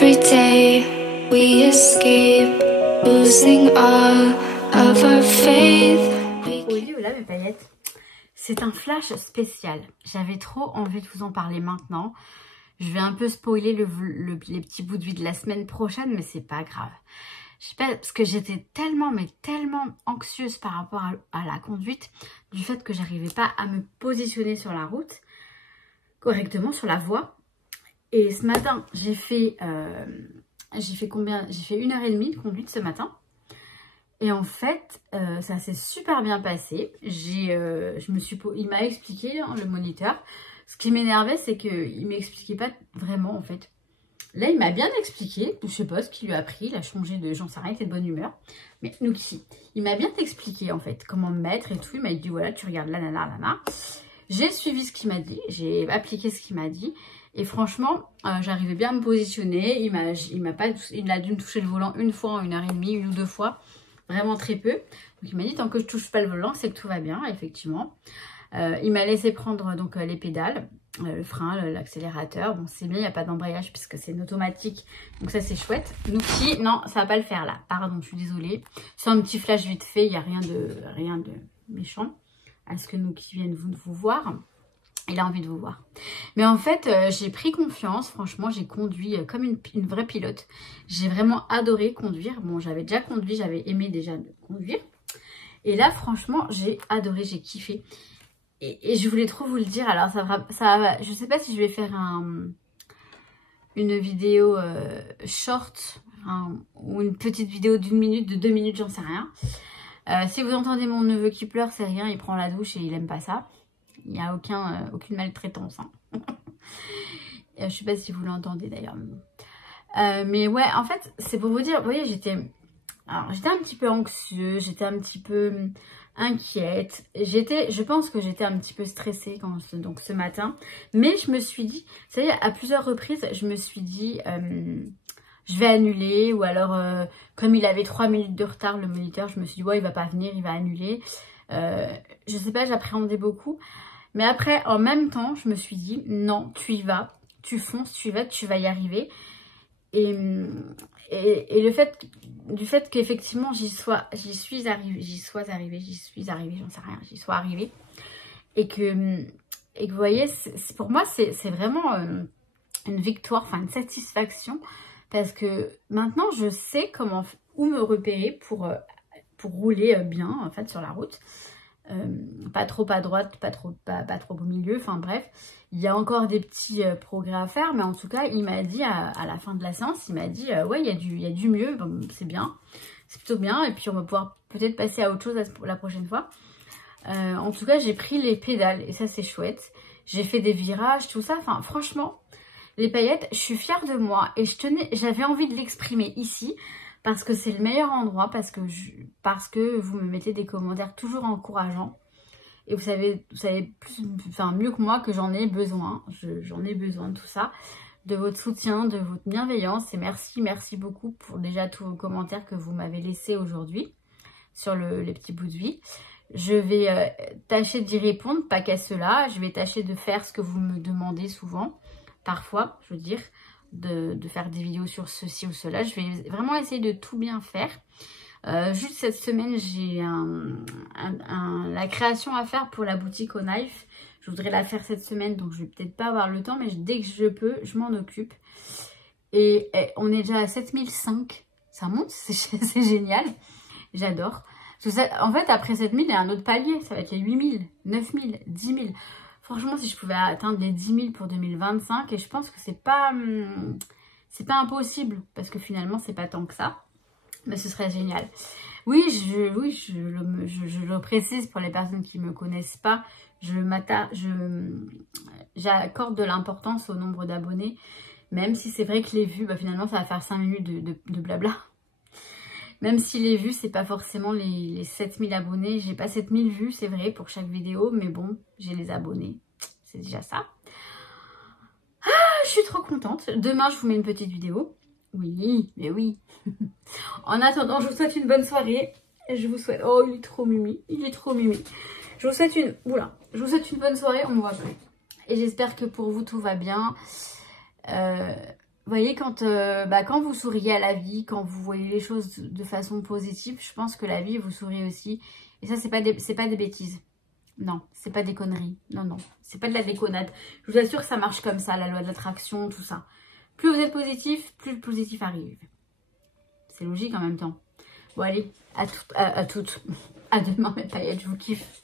Every day we escape, losing all of our faith. Là mes paillettes, c'est un flash spécial. J'avais trop envie de vous en parler maintenant. Je vais un peu spoiler les petits bouts de vie de la semaine prochaine, mais c'est pas grave. Je sais pas, parce que j'étais tellement, mais tellement anxieuse par rapport à la conduite, du fait que j'arrivais pas à me positionner sur la route correctement, sur la voie. Et ce matin, j'ai fait combien? J'ai fait 1h30 de conduite ce matin. Et en fait, ça s'est super bien passé. Il m'a expliqué, hein, le moniteur. Ce qui m'énervait, c'est qu'il ne m'expliquait pas vraiment, en fait. Là, il m'a bien expliqué. Je sais pas ce qu'il lui a appris. Il a changé de... J'en sais rien, il était de bonne humeur. Mais Nouki, il m'a bien expliqué, en fait, comment me mettre et tout. Il m'a dit, voilà, tu regardes là, là, là, là, là. J'ai suivi ce qu'il m'a dit. J'ai appliqué ce qu'il m'a dit. Et franchement, j'arrivais bien à me positionner. Il a dû me toucher le volant une fois en 1h30, une ou deux fois. Vraiment très peu. Donc il m'a dit, tant que je touche pas le volant, c'est que tout va bien, effectivement. Il m'a laissé prendre donc les pédales, le frein, l'accélérateur. Bon, c'est bien, il n'y a pas d'embrayage puisque c'est une automatique. Donc ça, c'est chouette. Nouki, non, ça va pas le faire là. Pardon, je suis désolée. C'est un petit flash vite fait, il n'y a rien de méchant. À ce que Nouki vienne vous voir. Il a envie de vous voir. Mais en fait, j'ai pris confiance. Franchement, j'ai conduit comme une vraie pilote. J'ai vraiment adoré conduire. Bon, j'avais déjà conduit, j'avais aimé déjà conduire. Et là, franchement, j'ai adoré, j'ai kiffé. Et je voulais trop vous le dire. Alors, je sais pas si je vais faire une vidéo short ou une petite vidéo d'1 minute, de 2 minutes, j'en sais rien. Si vous entendez mon neveu qui pleure, c'est rien. Il prend la douche et il aime pas ça. Il n'y a aucune maltraitance. Hein. Je ne sais pas si vous l'entendez d'ailleurs. Mais ouais, en fait, c'est pour vous dire, vous voyez, j'étais un petit peu anxieuse, j'étais un petit peu inquiète. Je pense que j'étais un petit peu stressée donc ce matin. Mais je me suis dit, vous savez, à plusieurs reprises, je me suis dit, je vais annuler. Ou alors, comme il avait 3 minutes de retard, le moniteur, je me suis dit, ouais, il va pas venir, il va annuler. Je sais pas, j'appréhendais beaucoup. Mais après, en même temps, je me suis dit, non, tu y vas, tu fonces, tu y vas, tu vas y arriver. Et du fait qu'effectivement, j'y suis arrivée, j'en sais rien, j'y sois arrivée. Et que vous voyez, pour moi, c'est vraiment une victoire, enfin une satisfaction. Parce que maintenant, je sais où me repérer pour rouler bien, en fait, sur la route. Pas trop à droite, pas trop au milieu, enfin bref, il y a encore des petits progrès à faire, mais en tout cas, il m'a dit à la fin de la séance, il m'a dit ouais, il y a du mieux, bon, c'est bien, c'est plutôt bien, et puis on va pouvoir peut-être passer à autre chose la prochaine fois. En tout cas, j'ai pris les pédales, et ça c'est chouette, j'ai fait des virages, tout ça, enfin franchement, les paillettes, je suis fière de moi, et j'avais envie de l'exprimer ici, parce que c'est le meilleur endroit, parce que vous me mettez des commentaires toujours encourageants. Et vous savez mieux que moi que j'en ai besoin. J'en ai besoin de tout ça. De votre soutien, de votre bienveillance. Et merci beaucoup pour déjà tous vos commentaires que vous m'avez laissés aujourd'hui sur les petits bouts de vie. Je vais tâcher d'y répondre, pas qu'à cela. Je vais tâcher de faire ce que vous me demandez souvent. Parfois, je veux dire. De faire des vidéos sur ceci ou cela. Je vais vraiment essayer de tout bien faire. Juste cette semaine, j'ai la création à faire pour la boutique au knife. Je voudrais la faire cette semaine, donc je vais peut-être pas avoir le temps, mais dès que je peux, je m'en occupe. Et on est déjà à 7005. Ça monte, c'est génial. J'adore. En fait, après 7000, il y a un autre palier. Ça va être les 8000, 9000, 10 000. Franchement, si je pouvais atteindre les 10 000 pour 2025, et je pense que c'est pas impossible, parce que finalement, c'est pas tant que ça. Mais ce serait génial. Oui, je le précise pour les personnes qui ne me connaissent pas. J'accorde de l'importance au nombre d'abonnés, même si c'est vrai que les vues, finalement, ça va faire 5 minutes de blabla. Même si les vues, c'est pas forcément les 7000 abonnés. J'ai pas 7000 vues, c'est vrai, pour chaque vidéo. Mais bon, j'ai les abonnés. C'est déjà ça. Ah, je suis trop contente. Demain, je vous mets une petite vidéo. Oui, mais oui. En attendant, je vous souhaite une bonne soirée. Je vous souhaite... Oh, il est trop mimi. Il est trop mimi. Je vous souhaite une... Oula. Je vous souhaite une bonne soirée. On ne voit plus. Et j'espère que pour vous, tout va bien. voyez, quand vous souriez à la vie, quand vous voyez les choses de façon positive, je pense que la vie vous sourit aussi. Et ça, c'est pas des bêtises. Non, c'est pas des conneries. Non, non, c'est pas de la déconnade. Je vous assure que ça marche comme ça, la loi de l'attraction, tout ça. Plus vous êtes positif, plus le positif arrive. C'est logique en même temps. Bon, allez, à toutes. À demain, mes paillettes, je vous kiffe.